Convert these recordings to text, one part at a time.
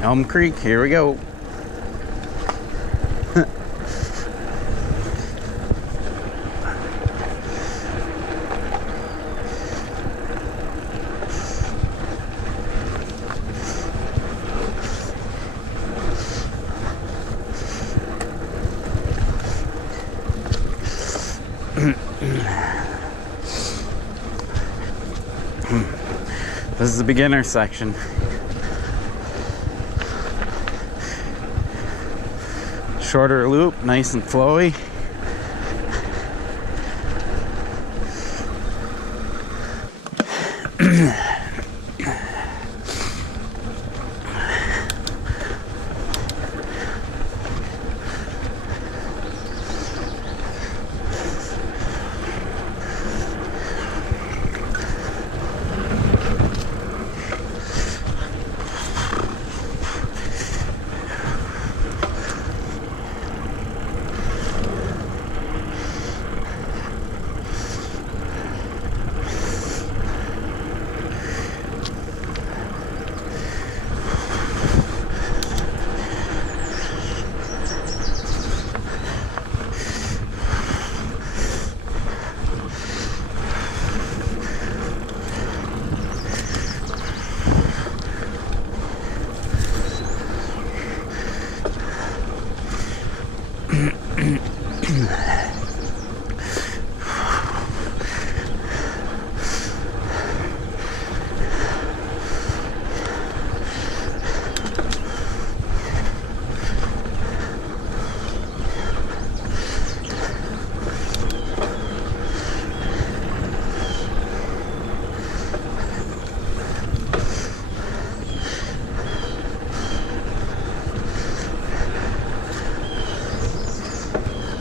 Elm Creek, here we go. This is the beginner section. Shorter loop, nice and flowy.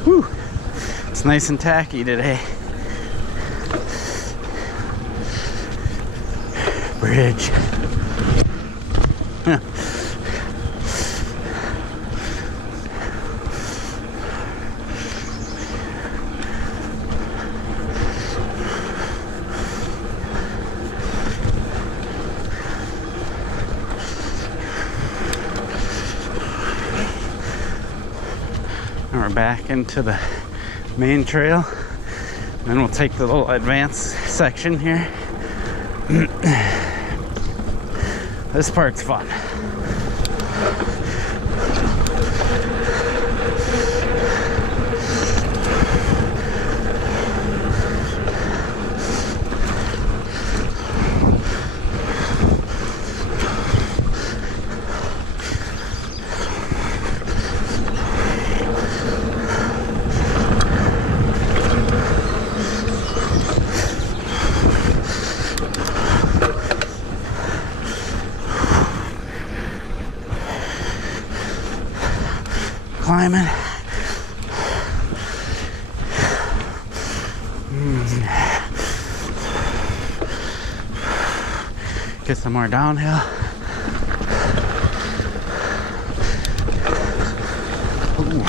Whew. It's nice and tacky today. Bridge. We're back into the main trail, and then we'll take the little advanced section here. This part's fun. Climbing. Get some more downhill. Ooh.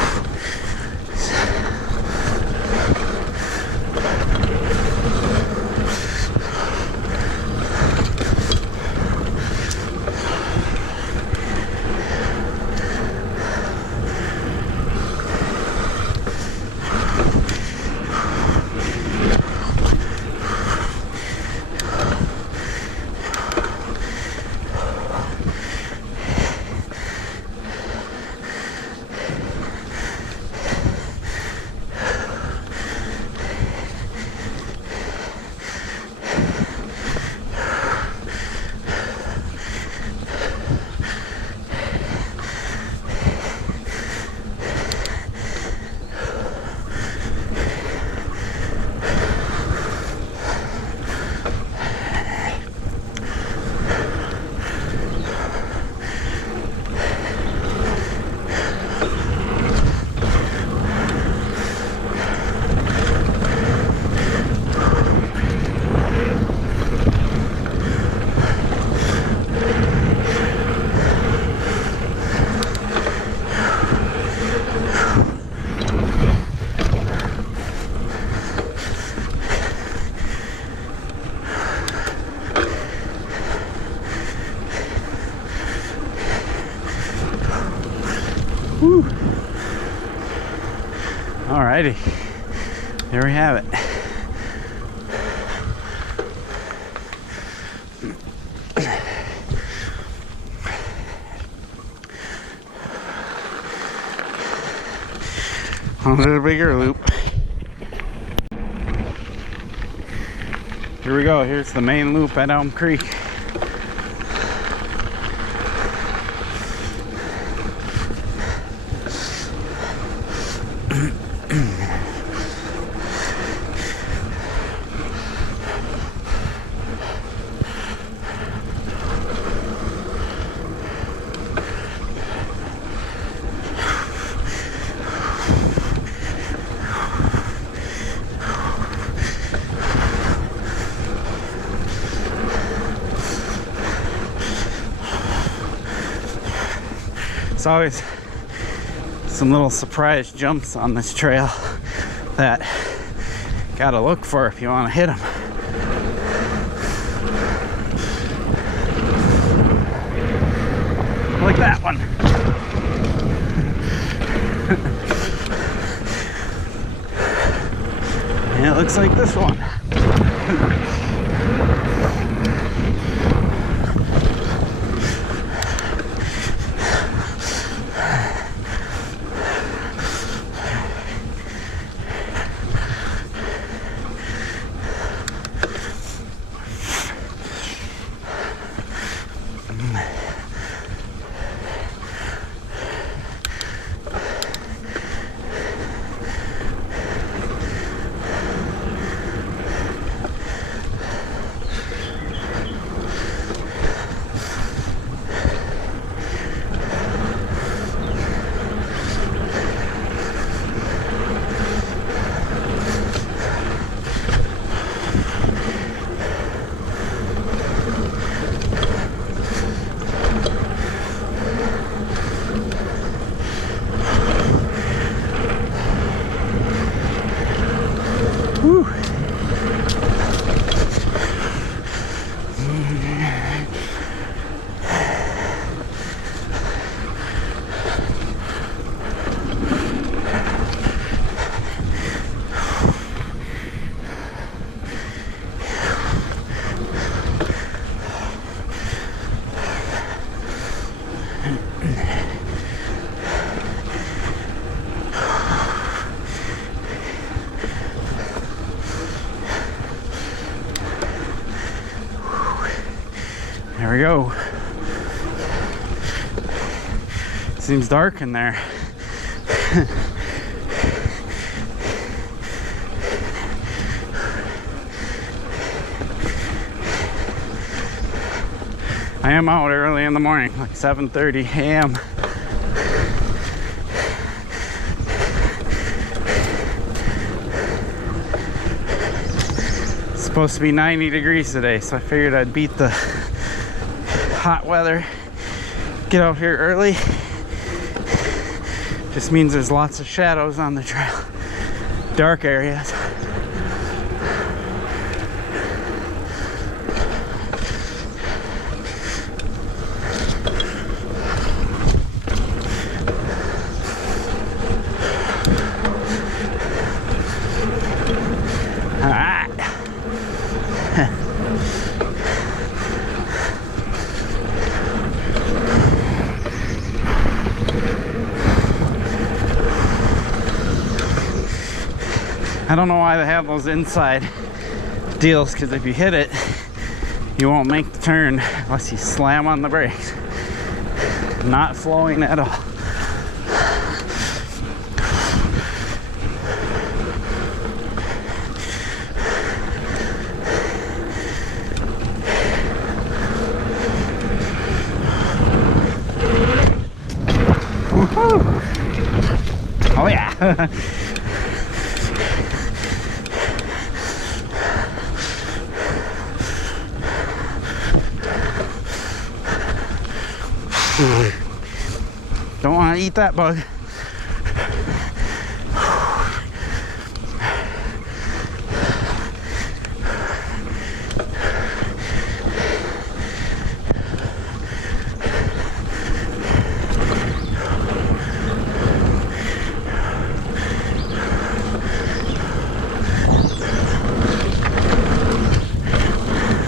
Whew. Alrighty, there we have it. On to the bigger loop. Here we go. Here's the main loop at Elm Creek. There's always some little surprise jumps on this trail that gotta look for if you want to hit them. Like that one. And it looks like this one. Whew. There we go. Seems dark in there. I am out early in the morning, like 7:30 a.m. It's supposed to be 90 degrees today, so I figured I'd beat the hot weather, get out here early. Just means there's lots of shadows on the trail, dark areas. All right. I don't know why they have those inside deals, because if you hit it, you won't make the turn unless you slam on the brakes. Not flowing at all. Woohoo! Oh yeah! Don't want to eat that bug.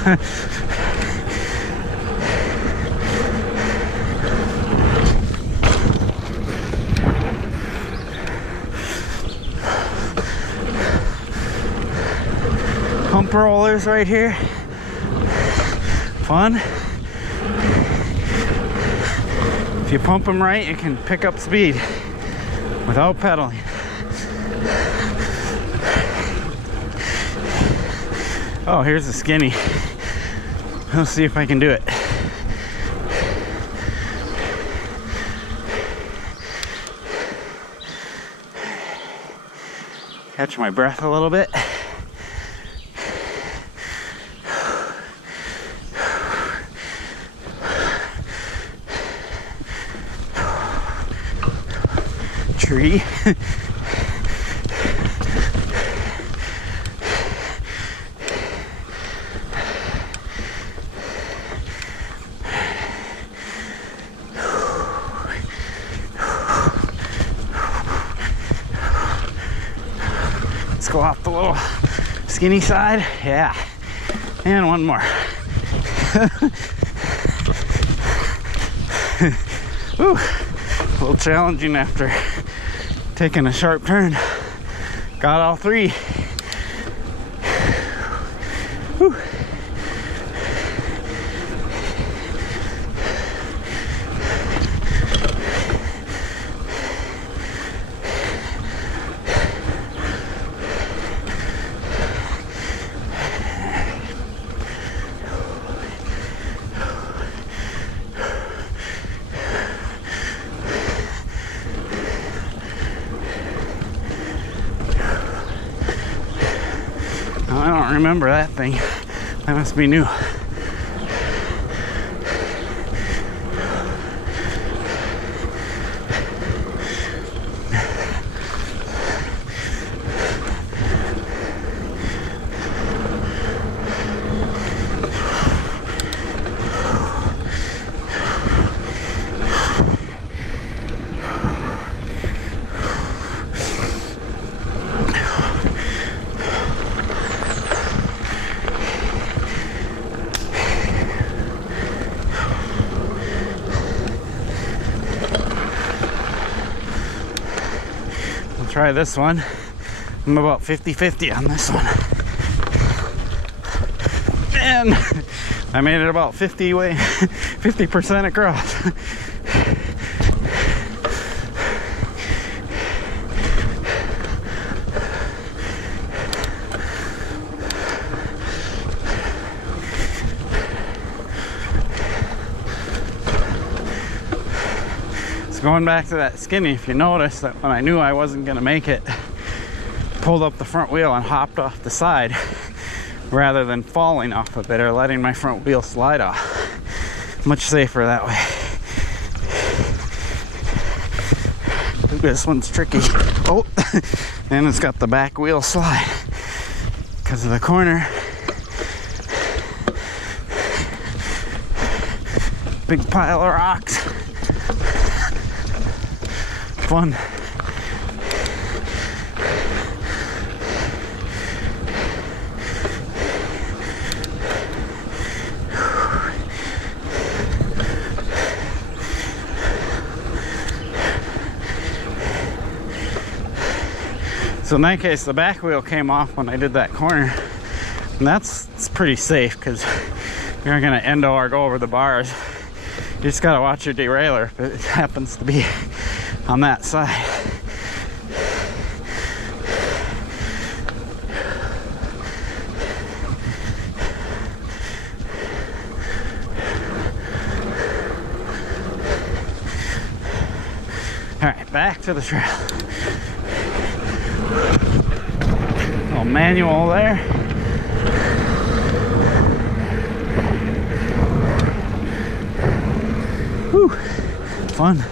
Pump rollers right here. Fun. If you pump them right, you can pick up speed without pedaling. Oh, here's the skinny. Let's see if I can do it. Catch my breath a little bit. Tree. Let's go off the little skinny side. Yeah. And one more. Whew. A little challenging after taking a sharp turn. Got all three. Whew. I don't remember that thing. That must be new. Try this one. I'm about 50-50 on this one. And I made it about 50% across. Going back to that skinny, if you notice that when I knew I wasn't gonna make it, pulled up the front wheel and hopped off the side rather than falling off of it or letting my front wheel slide off. Much safer that way. Ooh, this one's tricky. Oh, and it's got the back wheel slide because of the corner. Big pile of rocks. Fun. So in that case, the back wheel came off when I did that corner, and it's pretty safe because you're not gonna endo or go over the bars. You just gotta watch your derailleur if it happens to be on that side. All right, back to the trail. Little manual there. Whew, fun.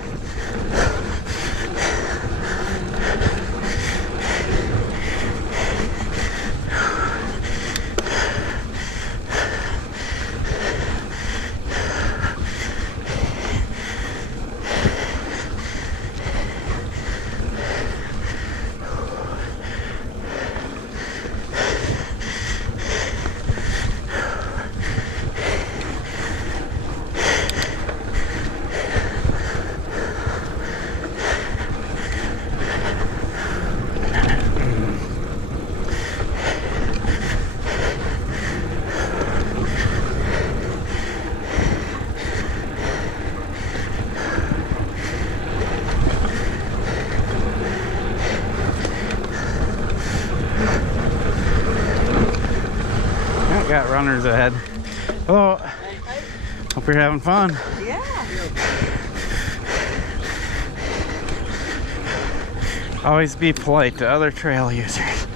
runners ahead. Hello. Hope you're having fun. Yeah. Always be polite to other trail users.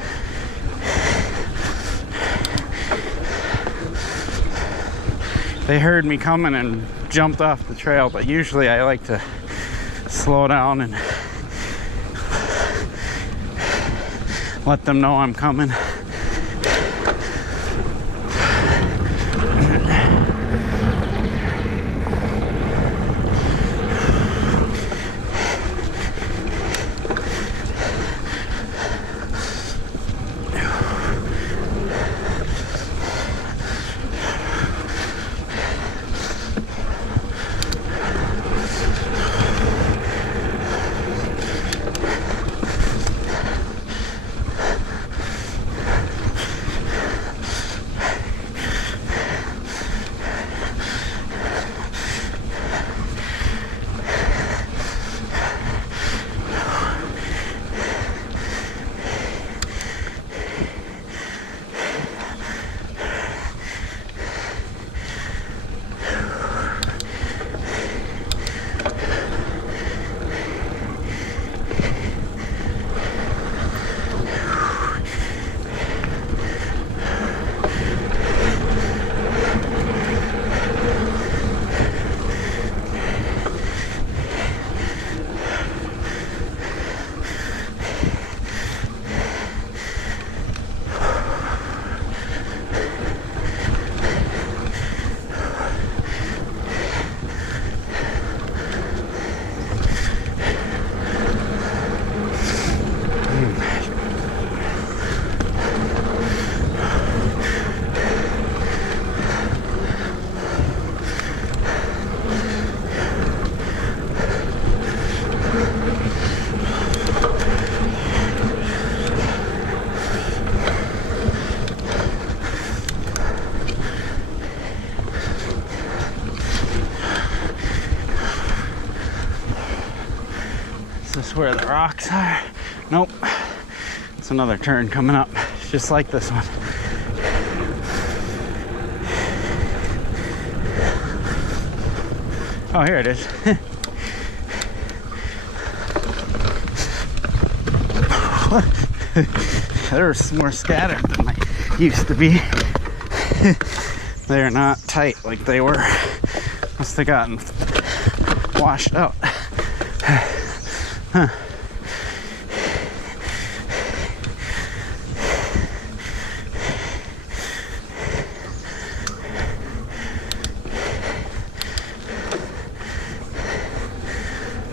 They heard me coming and jumped off the trail, but usually I like to slow down and let them know I'm coming. Is this where the rocks are? Nope. It's another turn coming up, just like this one. Oh, here it is. They're more scattered than they used to be. They're not tight like they were. Must have gotten washed out. Huh.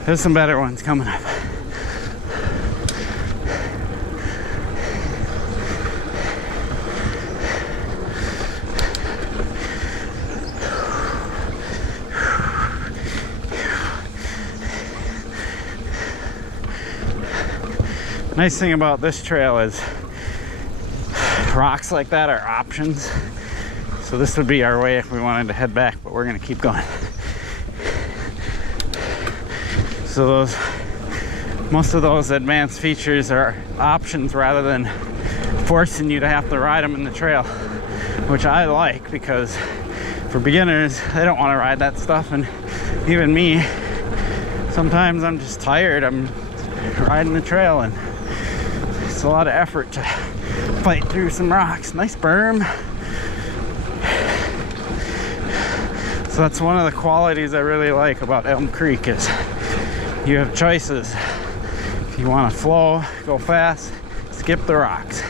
There's some better ones coming up. Nice thing about this trail is rocks like that are options. So this would be our way if we wanted to head back, but we're gonna keep going. So most of those advanced features are options rather than forcing you to have to ride them in the trail, which I like, because for beginners, they don't want to ride that stuff. And even me, sometimes I'm just tired. I'm riding the trail and it's a lot of effort to fight through some rocks. Nice berm. So that's one of the qualities I really like about Elm Creek is you have choices. If you want to flow, go fast, skip the rocks.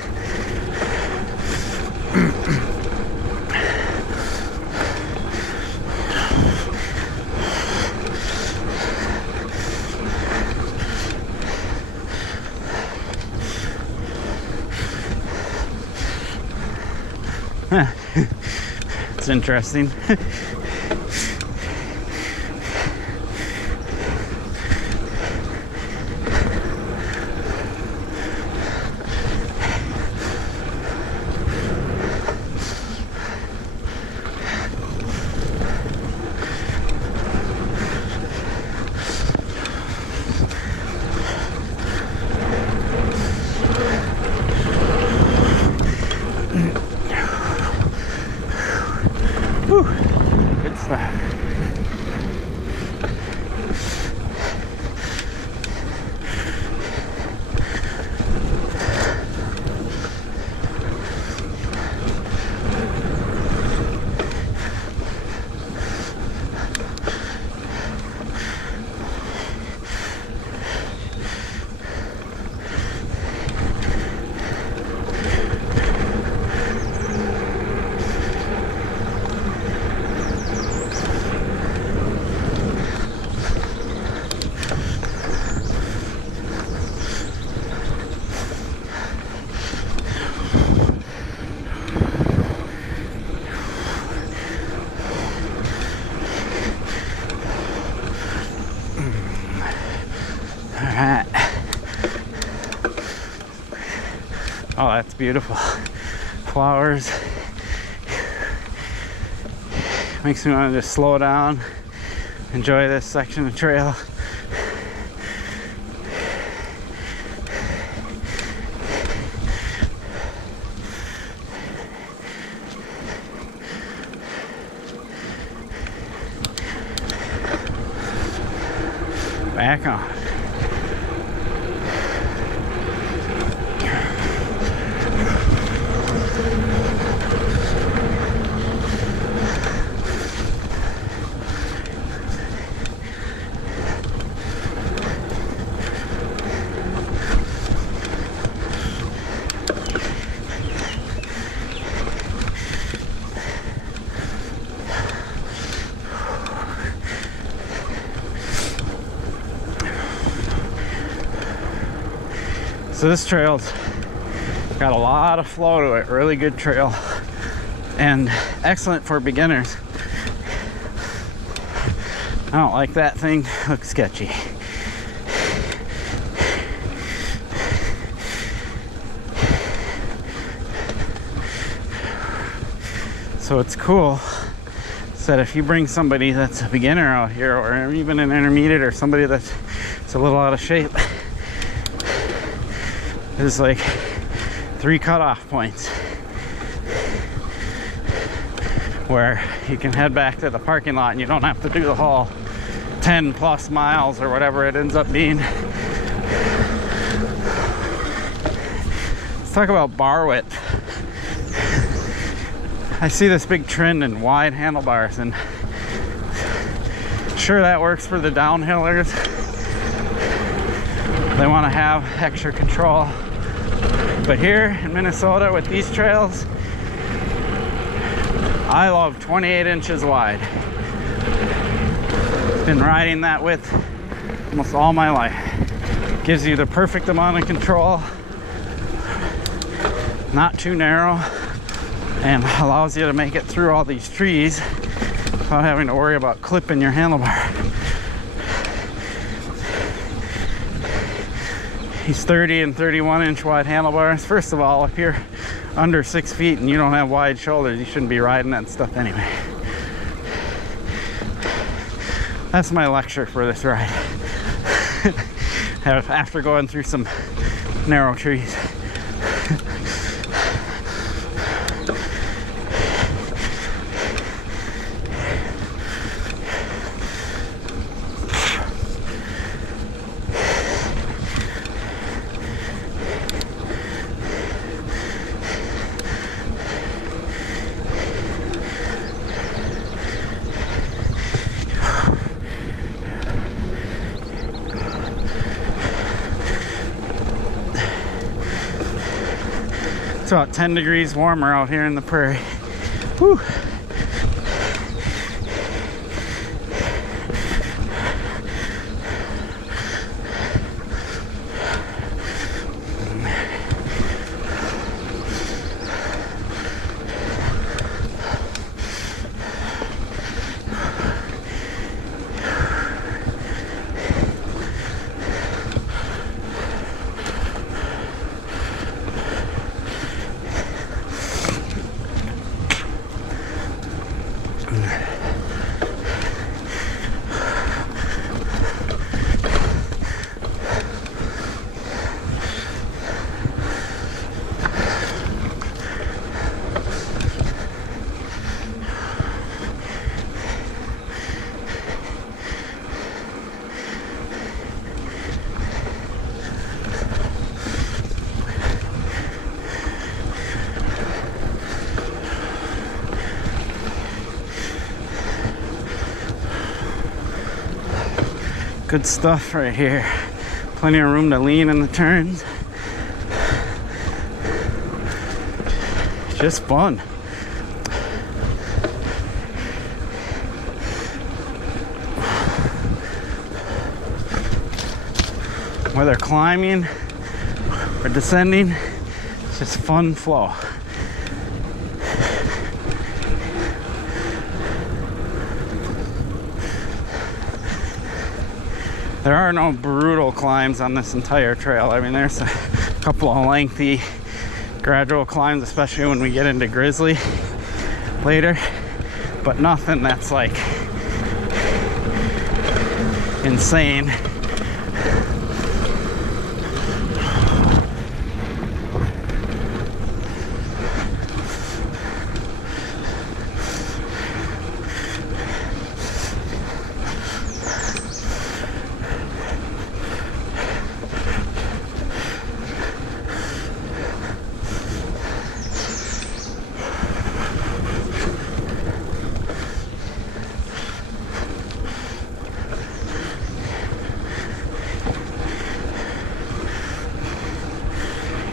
It's interesting. Alright. Oh, that's beautiful. Flowers. Makes me want to just slow down, enjoy this section of trail. Back on. So this trail's got a lot of flow to it, really good trail, and excellent for beginners. I don't like that thing, looks sketchy. So it's cool that if you bring somebody that's a beginner out here, or even an intermediate, or somebody that's a little out of shape, there's like 3 cutoff points where you can head back to the parking lot and you don't have to do the whole 10 plus miles or whatever it ends up being. Let's talk about bar width. I see this big trend in wide handlebars, and sure, that works for the downhillers. They want to have extra control. But here in Minnesota with these trails, I love 28 inches wide. Been riding that width almost all my life. Gives you the perfect amount of control, not too narrow, and allows you to make it through all these trees without having to worry about clipping your handlebar. These 30 and 31 inch wide handlebars, first of all, if you're under 6 feet and you don't have wide shoulders, you shouldn't be riding that stuff anyway. That's my lecture for this ride. After going through some narrow trees. It's about 10 degrees warmer out here in the prairie. Whew. Good stuff right here. Plenty of room to lean in the turns. Just fun. Whether climbing or descending, it's just fun flow. There are no brutal climbs on this entire trail. I mean, there's a couple of lengthy gradual climbs, especially when we get into Grizzly later, but nothing that's like insane.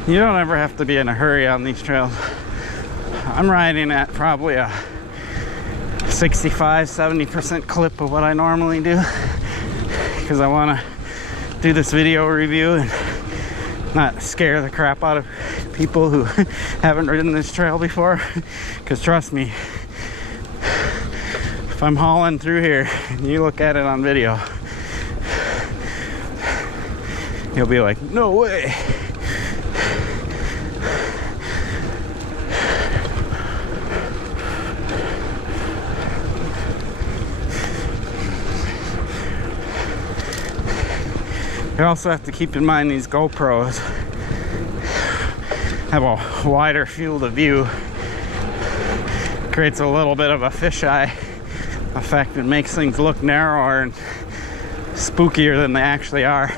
You don't ever have to be in a hurry on these trails. I'm riding at probably a 65-70% clip of what I normally do, because I want to do this video review and not scare the crap out of people who haven't ridden this trail before. Because trust me, if I'm hauling through here and you look at it on video, you'll be like, no way. You also have to keep in mind these GoPros have a wider field of view. Creates a little bit of a fisheye effect. It makes things look narrower and spookier than they actually are.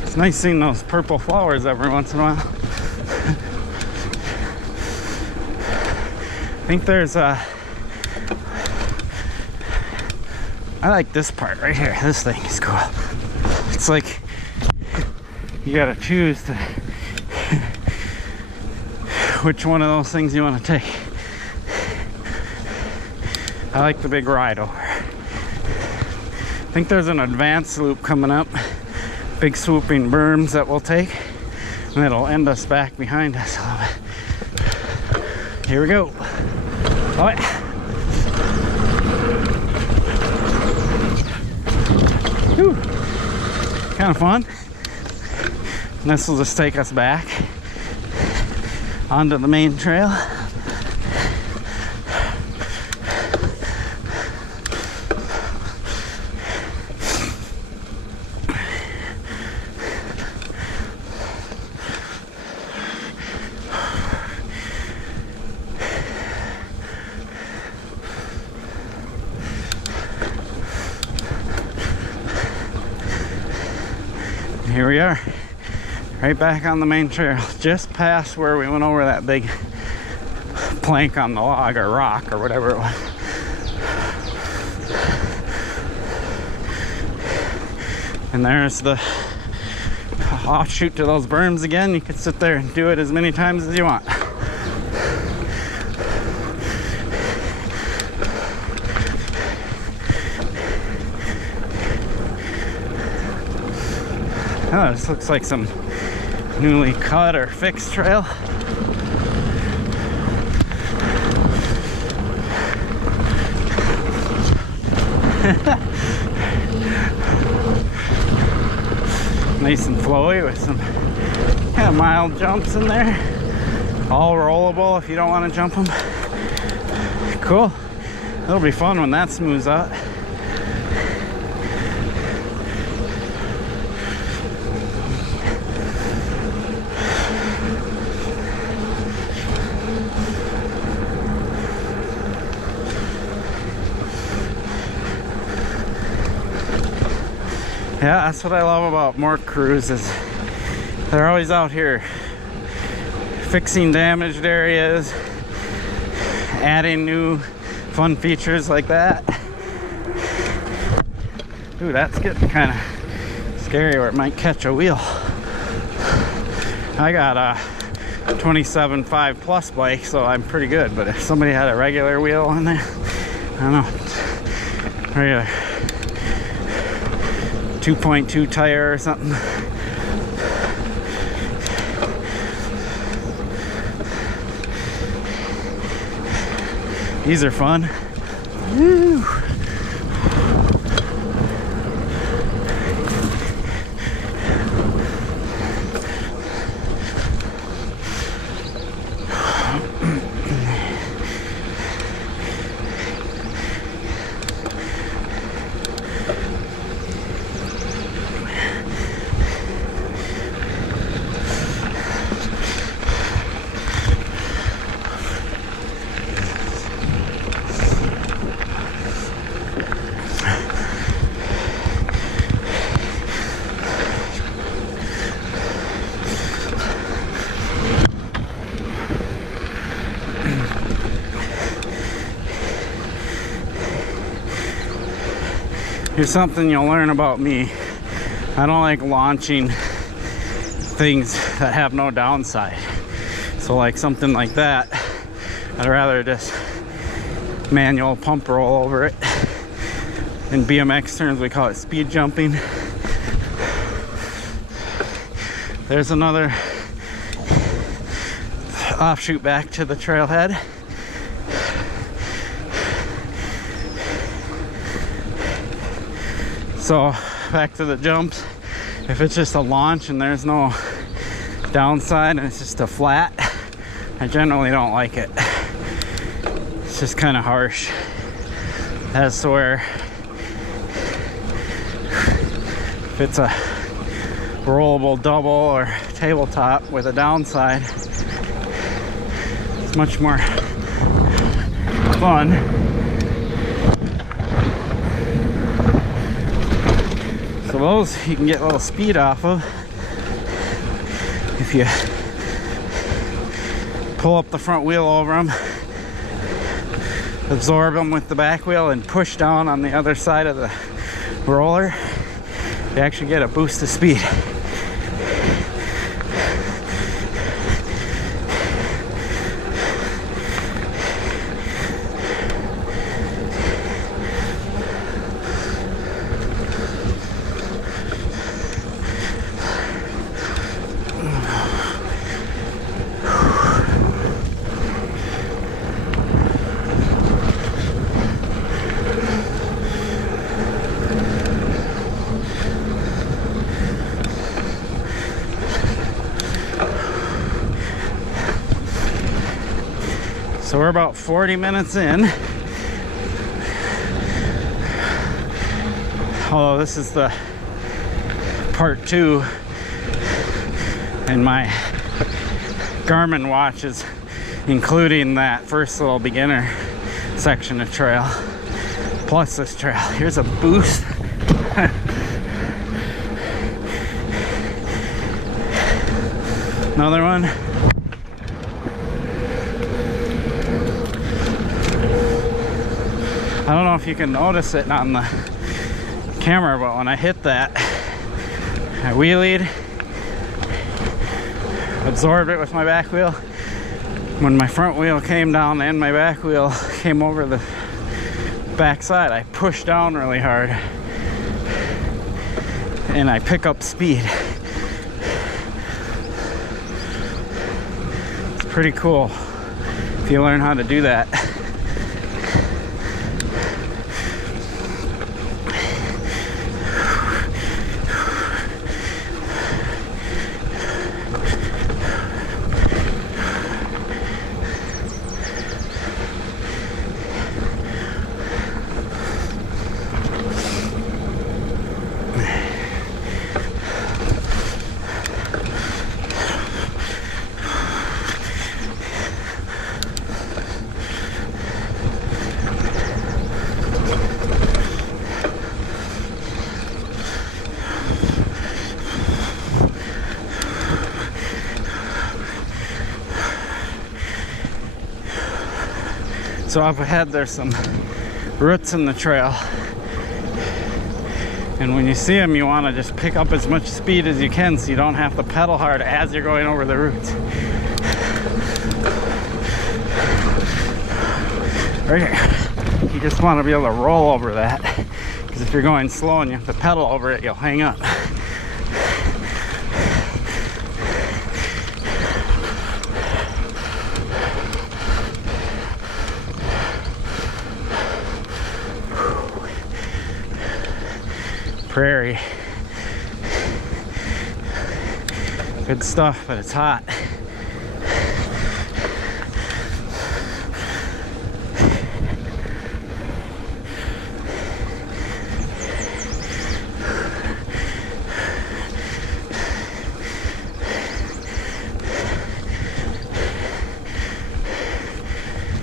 It's nice seeing those purple flowers every once in a while. I think there's a... I like this part right here. This thing is cool. It's like you gotta choose which one of those things you want to take. I like the big ride over. I think there's an advanced loop coming up. Big swooping berms that we'll take, and it'll end us back behind us a little bit. Here we go. Oh yeah. Whew. Kind of fun. And this will just take us back onto the main trail. Here we are, right back on the main trail, just past where we went over that big plank on the log or rock or whatever it was. And there's the offshoot to those berms again. You could sit there and do it as many times as you want. Oh, this looks like some newly cut or fixed trail. Nice and flowy with some kind of mild jumps in there. All rollable if you don't want to jump them. Cool. It'll be fun when that smooths out. Yeah, that's what I love about Mork crews, is they're always out here fixing damaged areas, adding new fun features like that. Ooh, that's getting kind of scary, or it might catch a wheel. I got a 27.5 plus bike, so I'm pretty good. But if somebody had a regular wheel on there, I don't know, regular 2.2 tire or something. These are fun. Woo. Here's something you'll learn about me. I don't like launching things that have no downside. So like something like that, I'd rather just manual pump roll over it. In BMX terms, we call it speed jumping. There's another offshoot back to the trailhead. So back to the jumps, if it's just a launch and there's no downside and it's just a flat, I generally don't like it. It's just kind of harsh. That's where if it's a rollable double or tabletop with a downside, it's much more fun. So those you can get a little speed off of if you pull up the front wheel over them, absorb them with the back wheel, and push down on the other side of the roller. You actually get a boost of speed. So we're about 40 minutes in. Although this is the part 2, and my Garmin watch is including that first little beginner section of trail plus this trail. Here's a boost. Another one. I don't know if you can notice it on the camera, but when I hit that, I wheelied, absorbed it with my back wheel. When my front wheel came down and my back wheel came over the back side, I pushed down really hard and I pick up speed. It's pretty cool if you learn how to do that. So up ahead there's some roots in the trail. And when you see them, you want to just pick up as much speed as you can so you don't have to pedal hard as you're going over the roots. Right here. You just want to be able to roll over that, because if you're going slow and you have to pedal over it, you'll hang up. Prairie. Good stuff, but it's hot.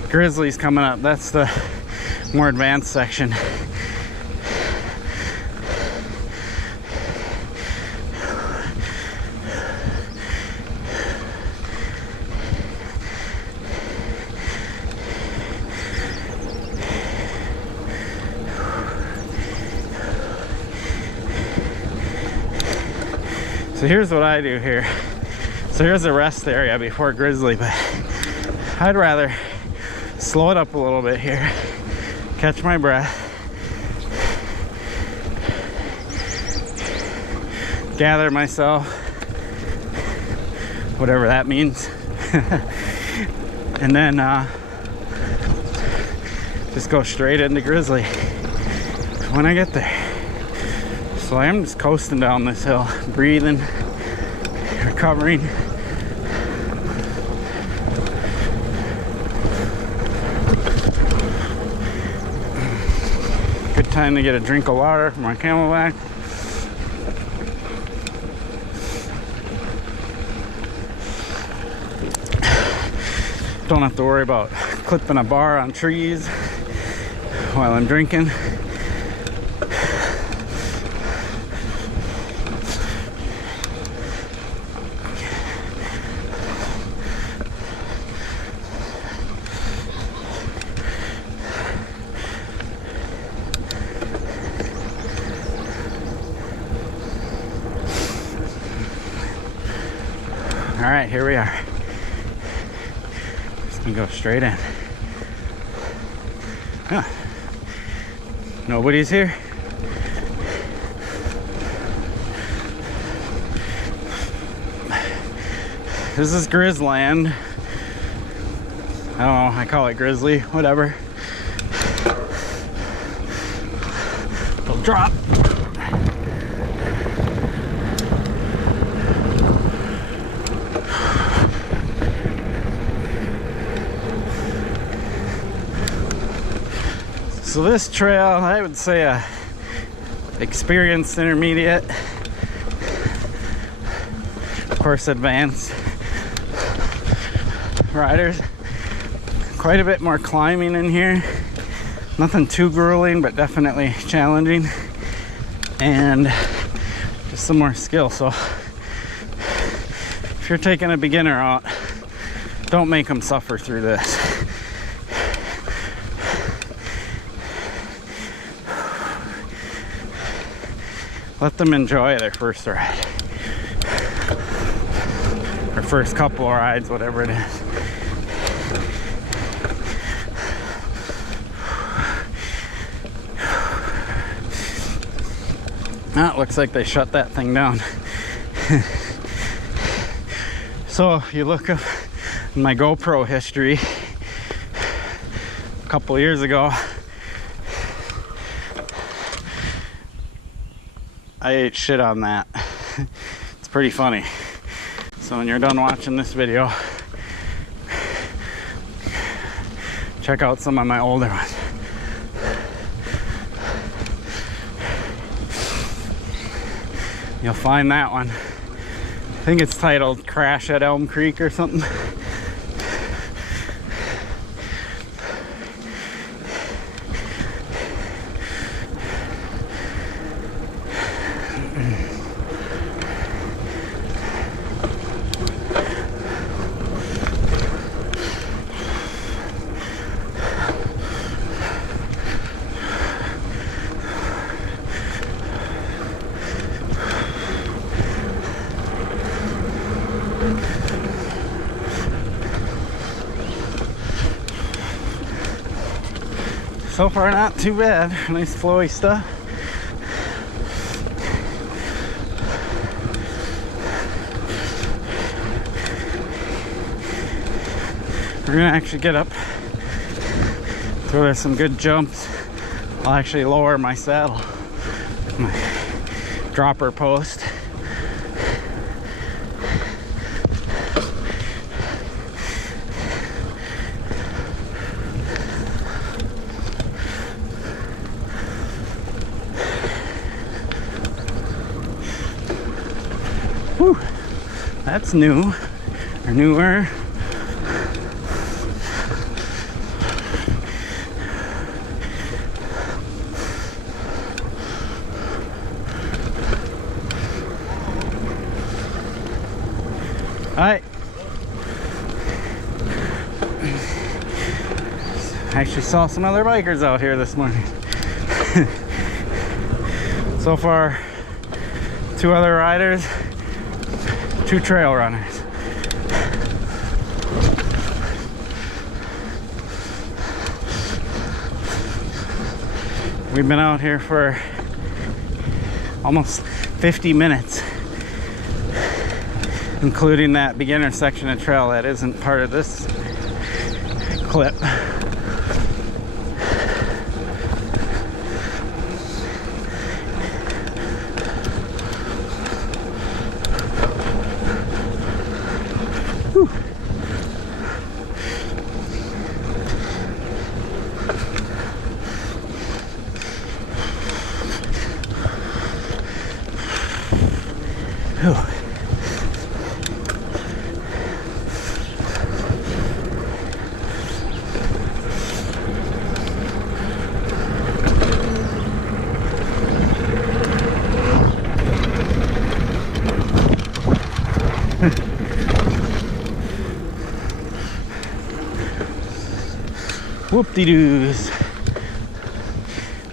Grizzly's coming up. That's the more advanced section. So here's what I do here. So here's the rest area before Grizzly, but I'd rather slow it up a little bit here, catch my breath, gather myself, whatever that means, and then just go straight into Grizzly when I get there. So I am just coasting down this hill, breathing, recovering. Good time to get a drink of water from my Camelback. Don't have to worry about clipping a bar on trees while I'm drinking. All right, here we are. Just gonna go straight in. Huh. Nobody's here. This is Grizzland. I don't know, I call it Grizzly, whatever. It'll drop. So this trail, I would say a experienced intermediate, of course advanced riders. Quite a bit more climbing in here. Nothing too grueling, but definitely challenging. And just some more skill. So if you're taking a beginner out, don't make them suffer through this. Let them enjoy their first ride. Or first couple of rides, whatever it is. Now it looks like they shut that thing down. So if you look up my GoPro history a couple years ago, I ate shit on that. It's pretty funny. So when you're done watching this video, check out some of my older ones. You'll find that one. I think it's titled Crash at Elm Creek or something. So far not too bad. Nice flowy stuff. We're gonna actually get up so there's some good jumps. I'll actually lower my saddle, my dropper post. Whew, that's new, or newer. Alright. I actually saw some other bikers out here this morning. So far, 2 other riders, 2 trail runners. We've been out here for almost 50 minutes. Including that beginner section of trail that isn't part of this clip. Whew. Whew. Whoop-de-doos.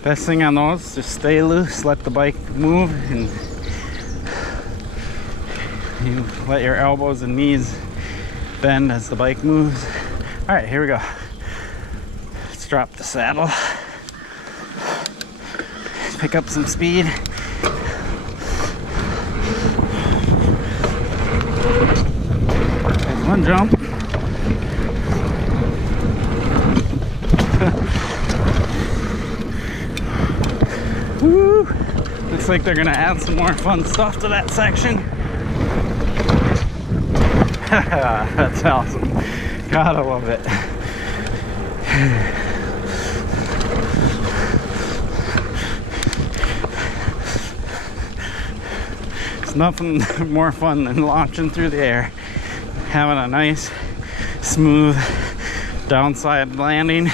Best thing on those, just stay loose, let the bike move, and you let your elbows and knees bend as the bike moves. All right, here we go. Let's drop the saddle. Pick up some speed. There's one jump. Woo! Looks like they're gonna add some more fun stuff to that section. That's awesome. Gotta love it. It's nothing more fun than launching through the air, having a nice, smooth downside landing.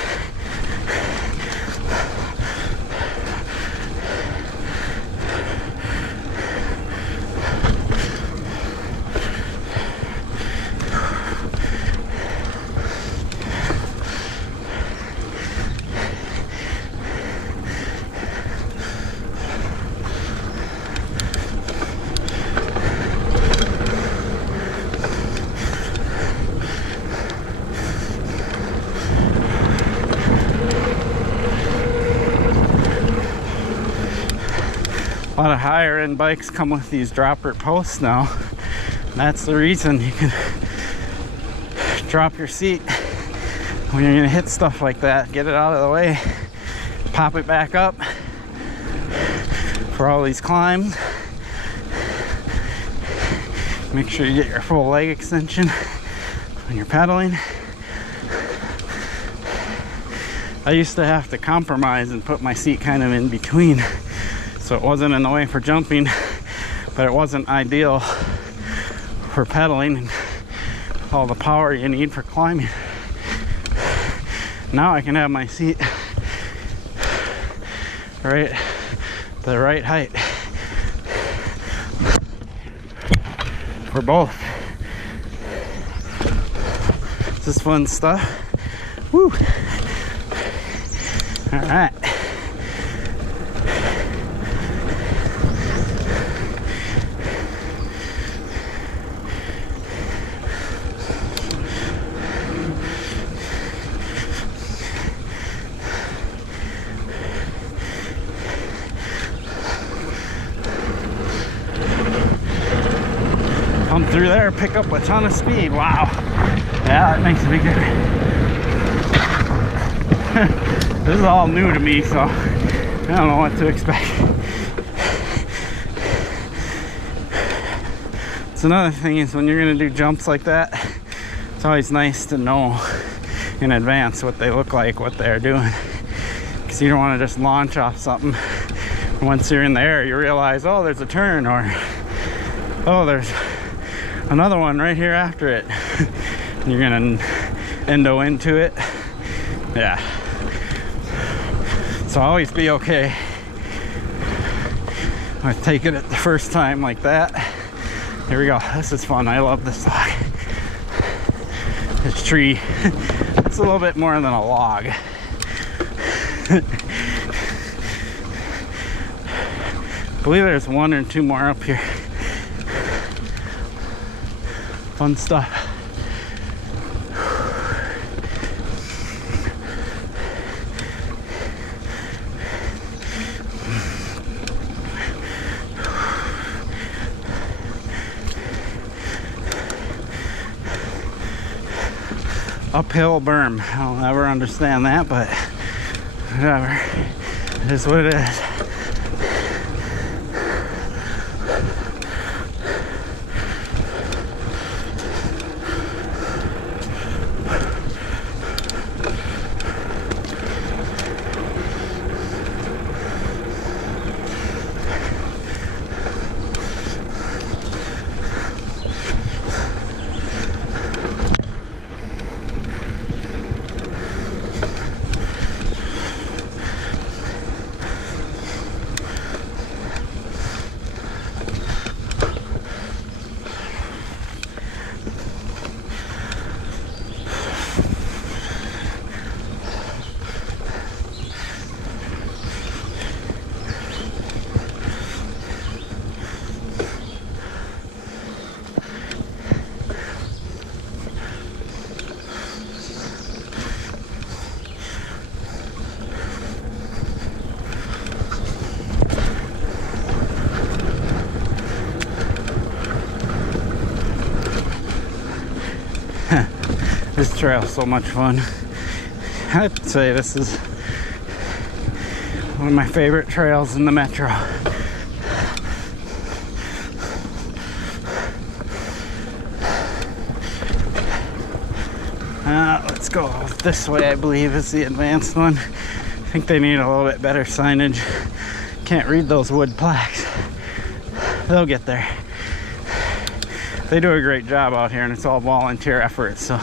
A lot of higher end bikes come with these dropper posts now. That's the reason you can drop your seat when you're gonna hit stuff like that. Get it out of the way, pop it back up for all these climbs. Make sure you get your full leg extension when you're pedaling. I used to have to compromise and put my seat kind of in between, so it wasn't in the way for jumping, but it wasn't ideal for pedaling and all the power you need for climbing. Now I can have my seat right the right height for both. This is fun stuff. Woo! All right. there, pick up a ton of speed. Wow. Yeah, that makes a big difference. This is all new to me, so I don't know what to expect. It's another thing is when you're gonna do jumps like that, it's always nice to know in advance what they look like, what they're doing, because you don't want to just launch off something. Once you're in the air, you realize, oh, there's a turn, or oh, there's another one right here after it. And you're gonna endo into it. Yeah. So always be okay with taking it the first time like that. Here we go. This is fun. I love this log. This tree. It's a little bit more than a log. I believe there's one or two more up here. Fun stuff. Uphill berm. I'll never understand that, but whatever. It is what it is. This trail is so much fun. I'd say this is one of my favorite trails in the metro. Let's go this way. I believe is the advanced one. I think they need a little bit better signage. Can't read those wood plaques. They'll get there. They do a great job out here, and it's all volunteer effort, so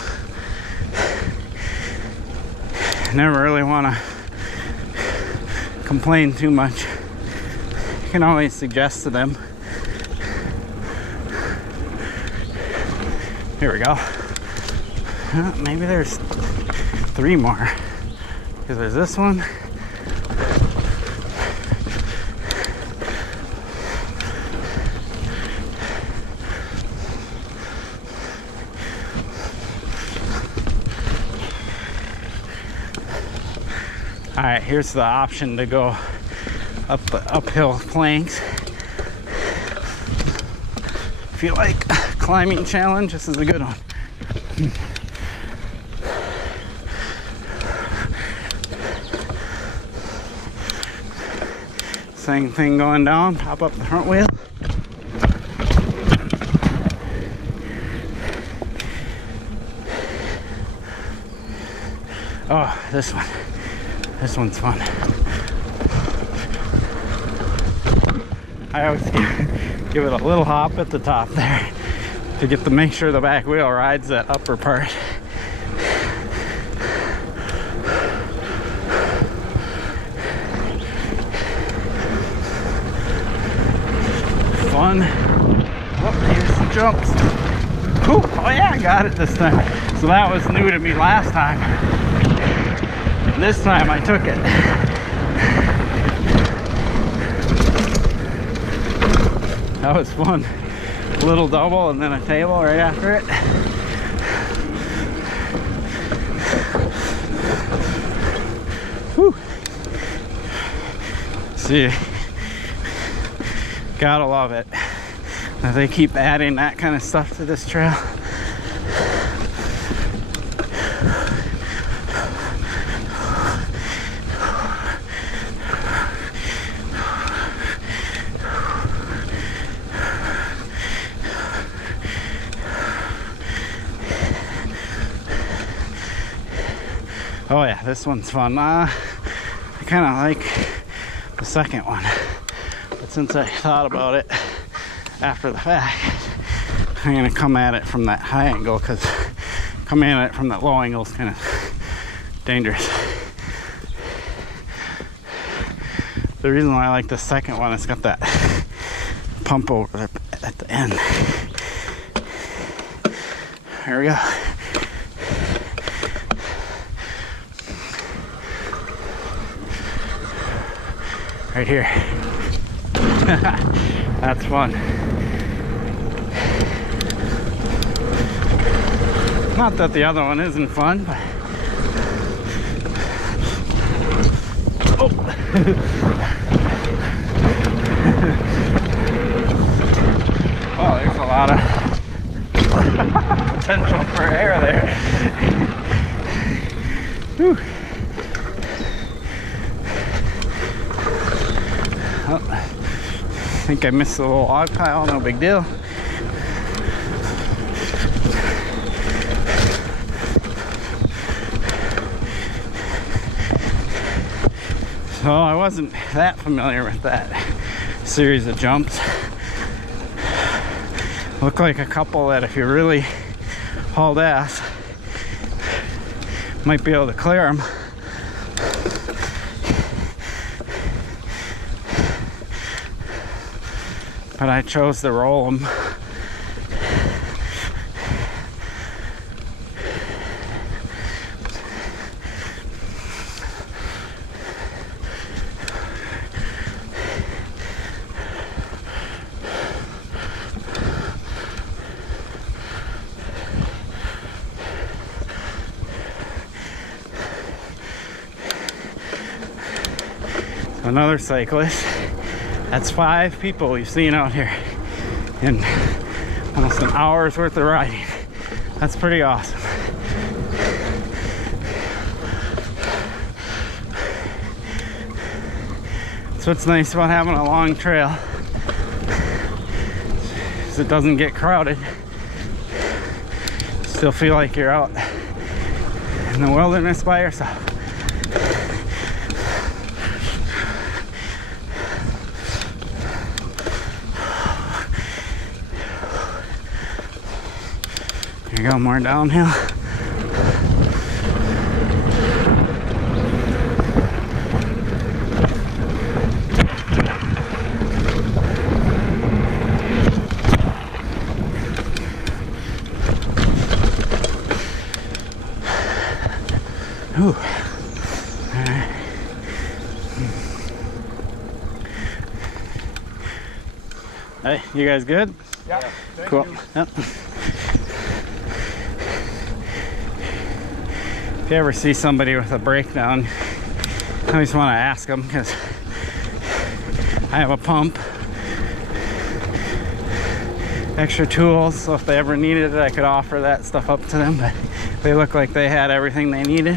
never really want to complain too much. You can always suggest to them. Here we go. Maybe there's 3 more, because there's this one. All right, here's the option to go up the uphill planks. If you like climbing challenge, this is a good one. Same thing going down, pop up the front wheel. Oh, this one. This one's fun. I always give it a little hop at the top there to get to make sure the back wheel rides that upper part. Fun. Oh, here's some jumps. Ooh, oh yeah, I got it this time. So that was new to me last time. This time I took it. That was fun. A little double and then a table right after it. Whew. See, gotta love it. They keep adding that kind of stuff to this trail. Oh yeah, this one's fun. I kind of like the second one, but since I thought about it after the fact, I'm gonna come at it from that high angle, because coming at it from that low angle is kind of dangerous. The reason why I like the second one, it's got that pump over there at the end. Here we go. Right here. That's fun. Not that the other one isn't fun, but oh. Well, there's a lot of potential for air there. Whew. Oh, I think I missed a little log pile, no big deal. So I wasn't that familiar with that series of jumps. Look like a couple that if you really hauled ass, might be able to clear them. But I chose to roll them. Another cyclist. That's 5 people we've seen out here in almost an hour's worth of riding. That's pretty awesome. So what's nice about having a long trail is it doesn't get crowded. Still feel like you're out in the wilderness by yourself. Here you go, more downhill. Ooh. All right. Hey, you guys good? Yeah. Cool. Yep. If you ever see somebody with a breakdown, I always want to ask them, because I have a pump, extra tools, so if they ever needed it, I could offer that stuff up to them, but they look like they had everything they needed.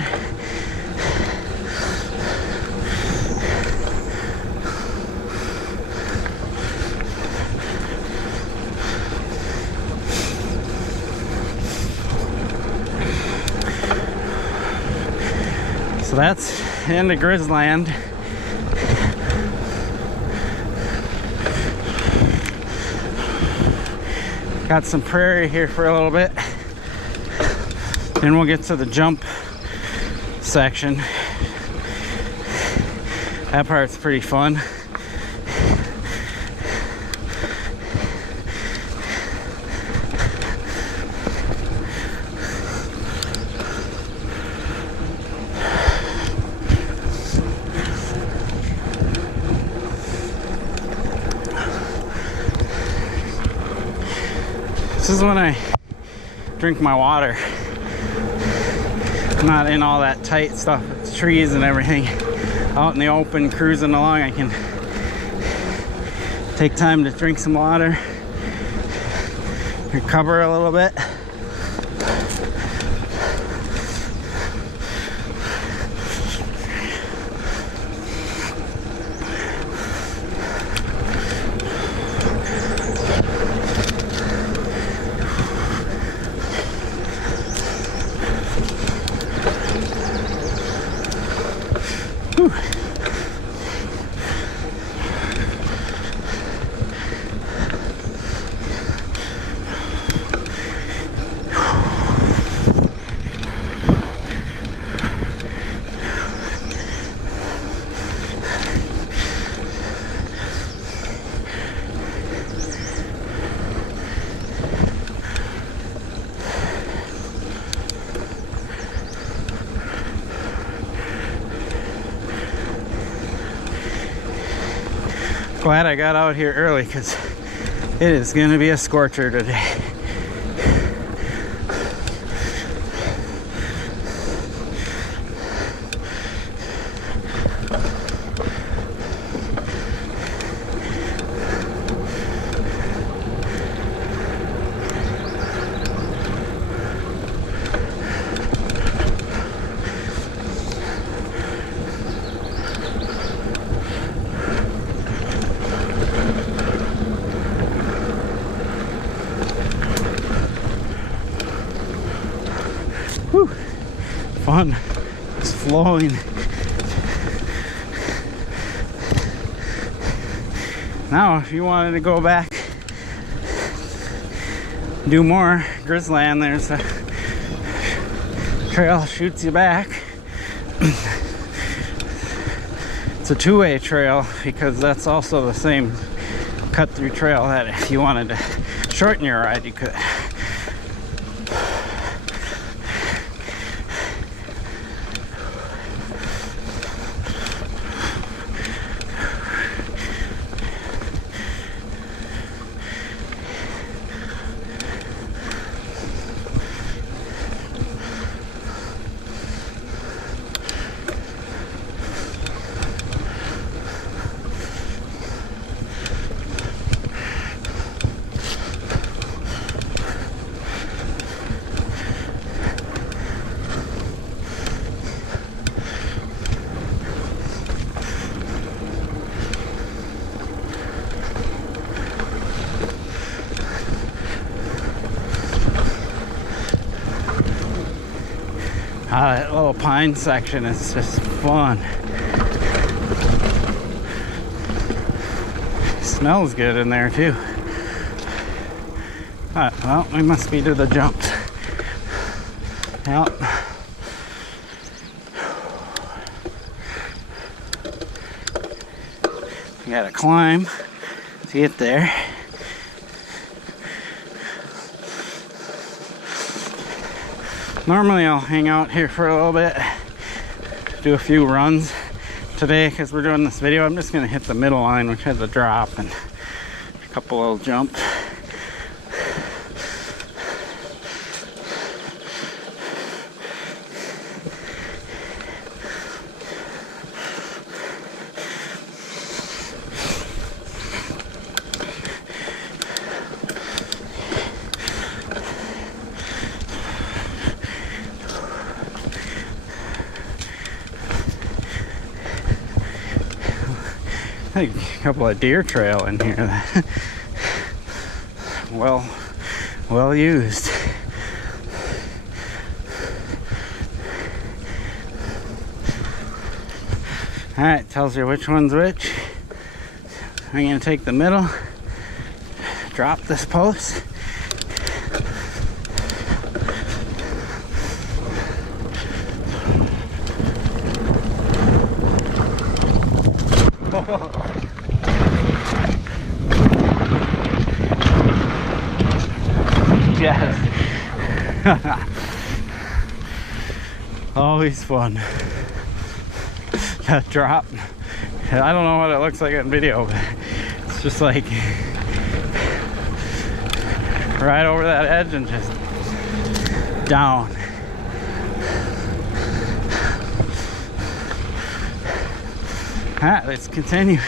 So that's into Grizzland. Got some prairie here for a little bit. Then we'll get to the jump section. That part's pretty fun. This is when I drink my water. I'm not in all that tight stuff with trees and everything. Out in the open, cruising along, I can take time to drink some water, recover a little bit. Whew. Glad I got out here early because it is going to be a scorcher today. Whew. Fun. It's flowing. Now, if you wanted to go back, do more Grizzland, there's a trail shoots you back. It's a two-way trail because that's also the same cut-through trail that if you wanted to shorten your ride, you could. That little pine section is just fun. Smells good in there too. Alright, well, we must be to the jumps. Yep. You gotta climb to get there. Normally I'll hang out here for a little bit, do a few runs. Today, because we're doing this video, I'm just going to hit the middle line, which has a drop and a couple little jumps. A couple of deer trail in here. well used. Alright, tells you which one's which. I'm gonna take the middle, drop this post. Yes. Always fun. That drop. I don't know what it looks like on video, but it's just like right over that edge and just down. Alright, let's continue.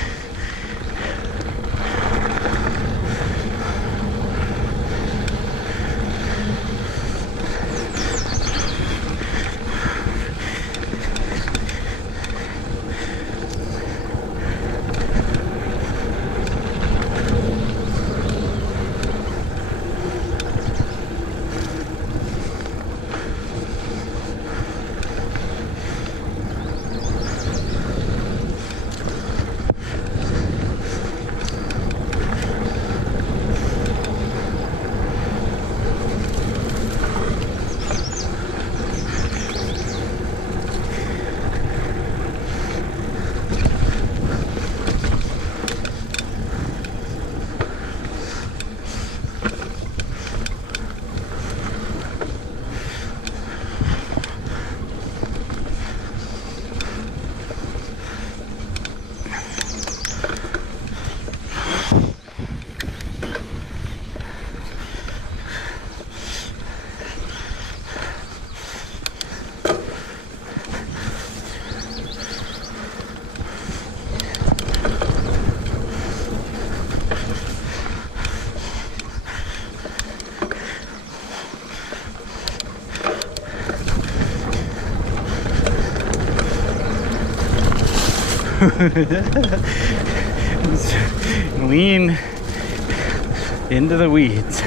Lean into the weeds.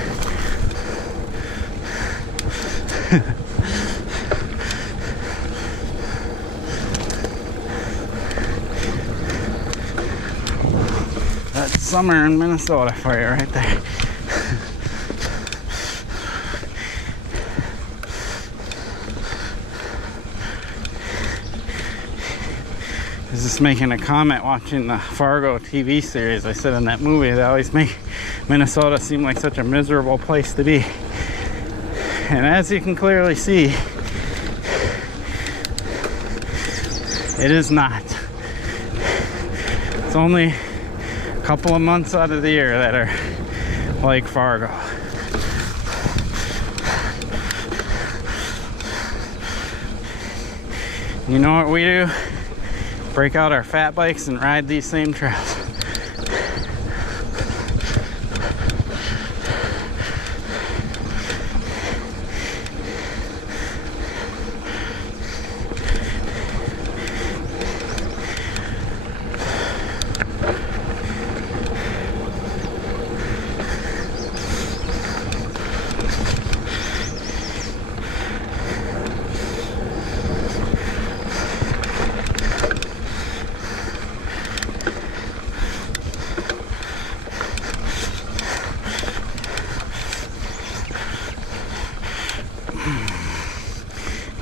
That's summer in Minnesota for you right there. I was just making a comment watching the Fargo TV series. I said in that movie they always make Minnesota seem like such a miserable place to be. And as you can clearly see, it is not. It's only a couple of months out of the year that are like Fargo. You know what we do? Break out our fat bikes and ride these same trails.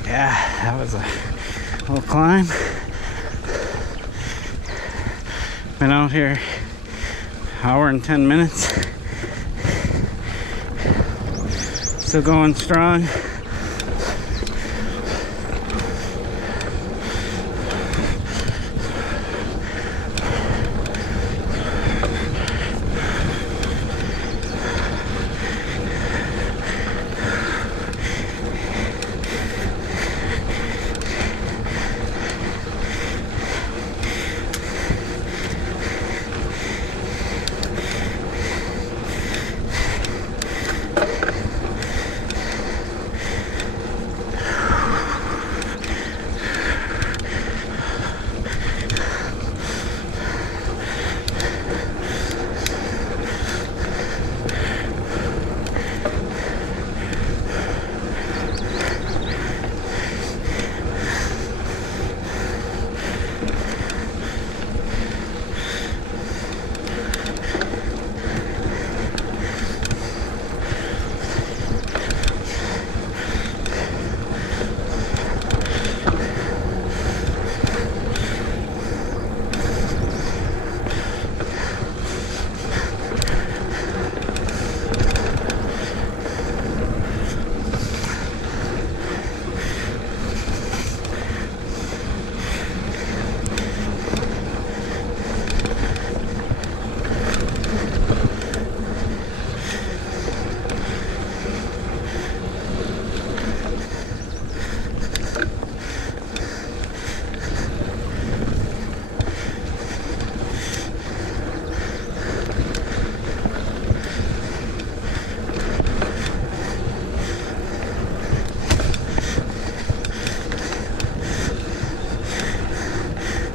Yeah, that was a little climb. Been out here an hour and 10 minutes. Still going strong.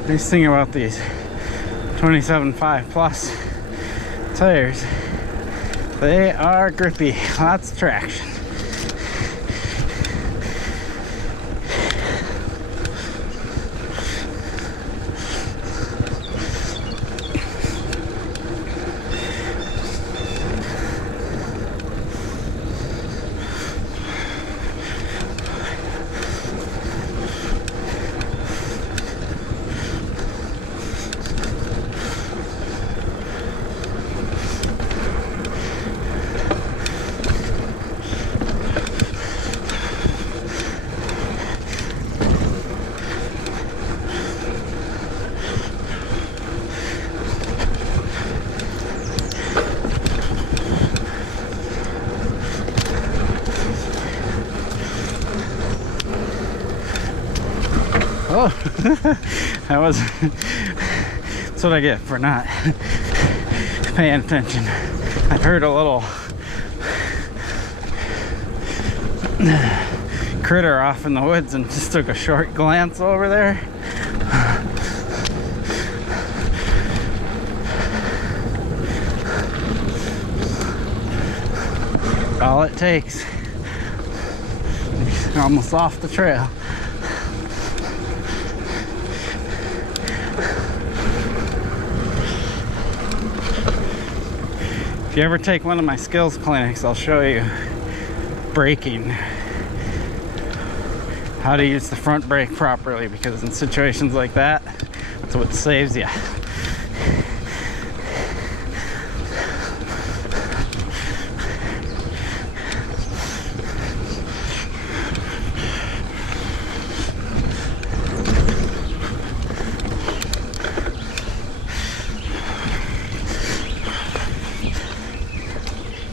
Nice thing about these 27.5 plus tires, they are grippy, lots of traction. Oh, that was, that's what I get for not paying attention. I heard a little critter off in the woods and just took a short glance over there. All it takes. You're almost off the trail. If you ever take one of my skills clinics, I'll show you braking, how to use the front brake properly, because in situations like that, that's what saves you.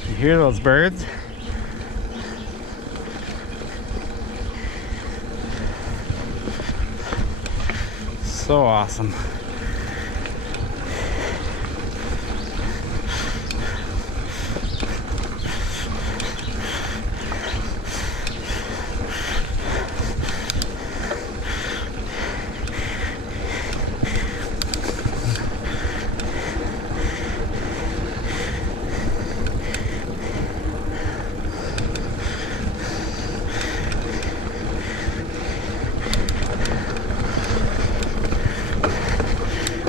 You hear those birds? So awesome.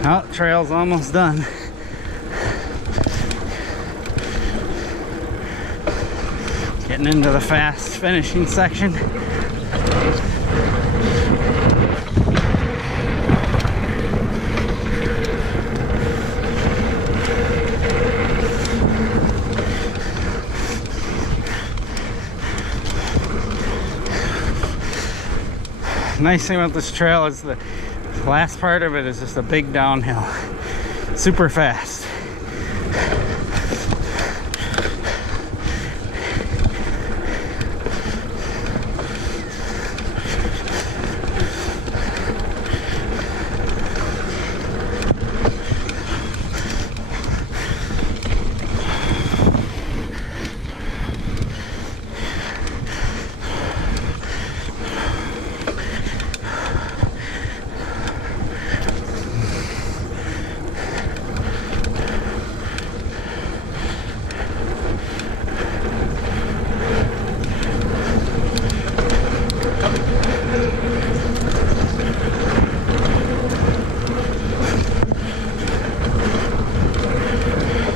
Oh, trail's almost done. Getting into the fast finishing section. Nice thing about this trail is the last part of it is just a big downhill, super fast.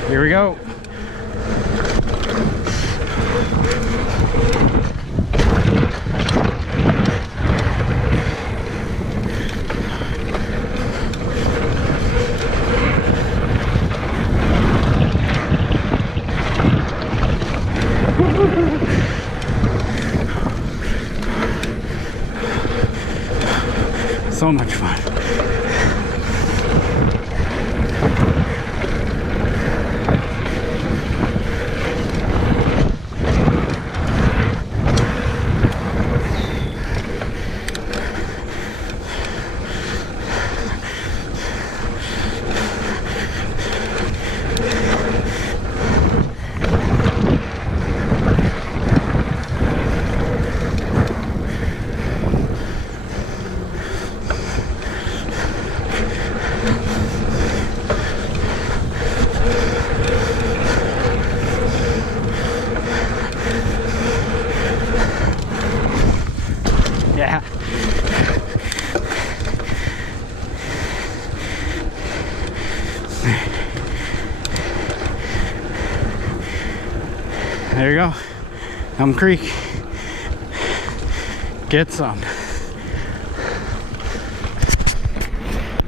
Here we go. So much fun. Yeah. There you go. Elm Creek. Get some.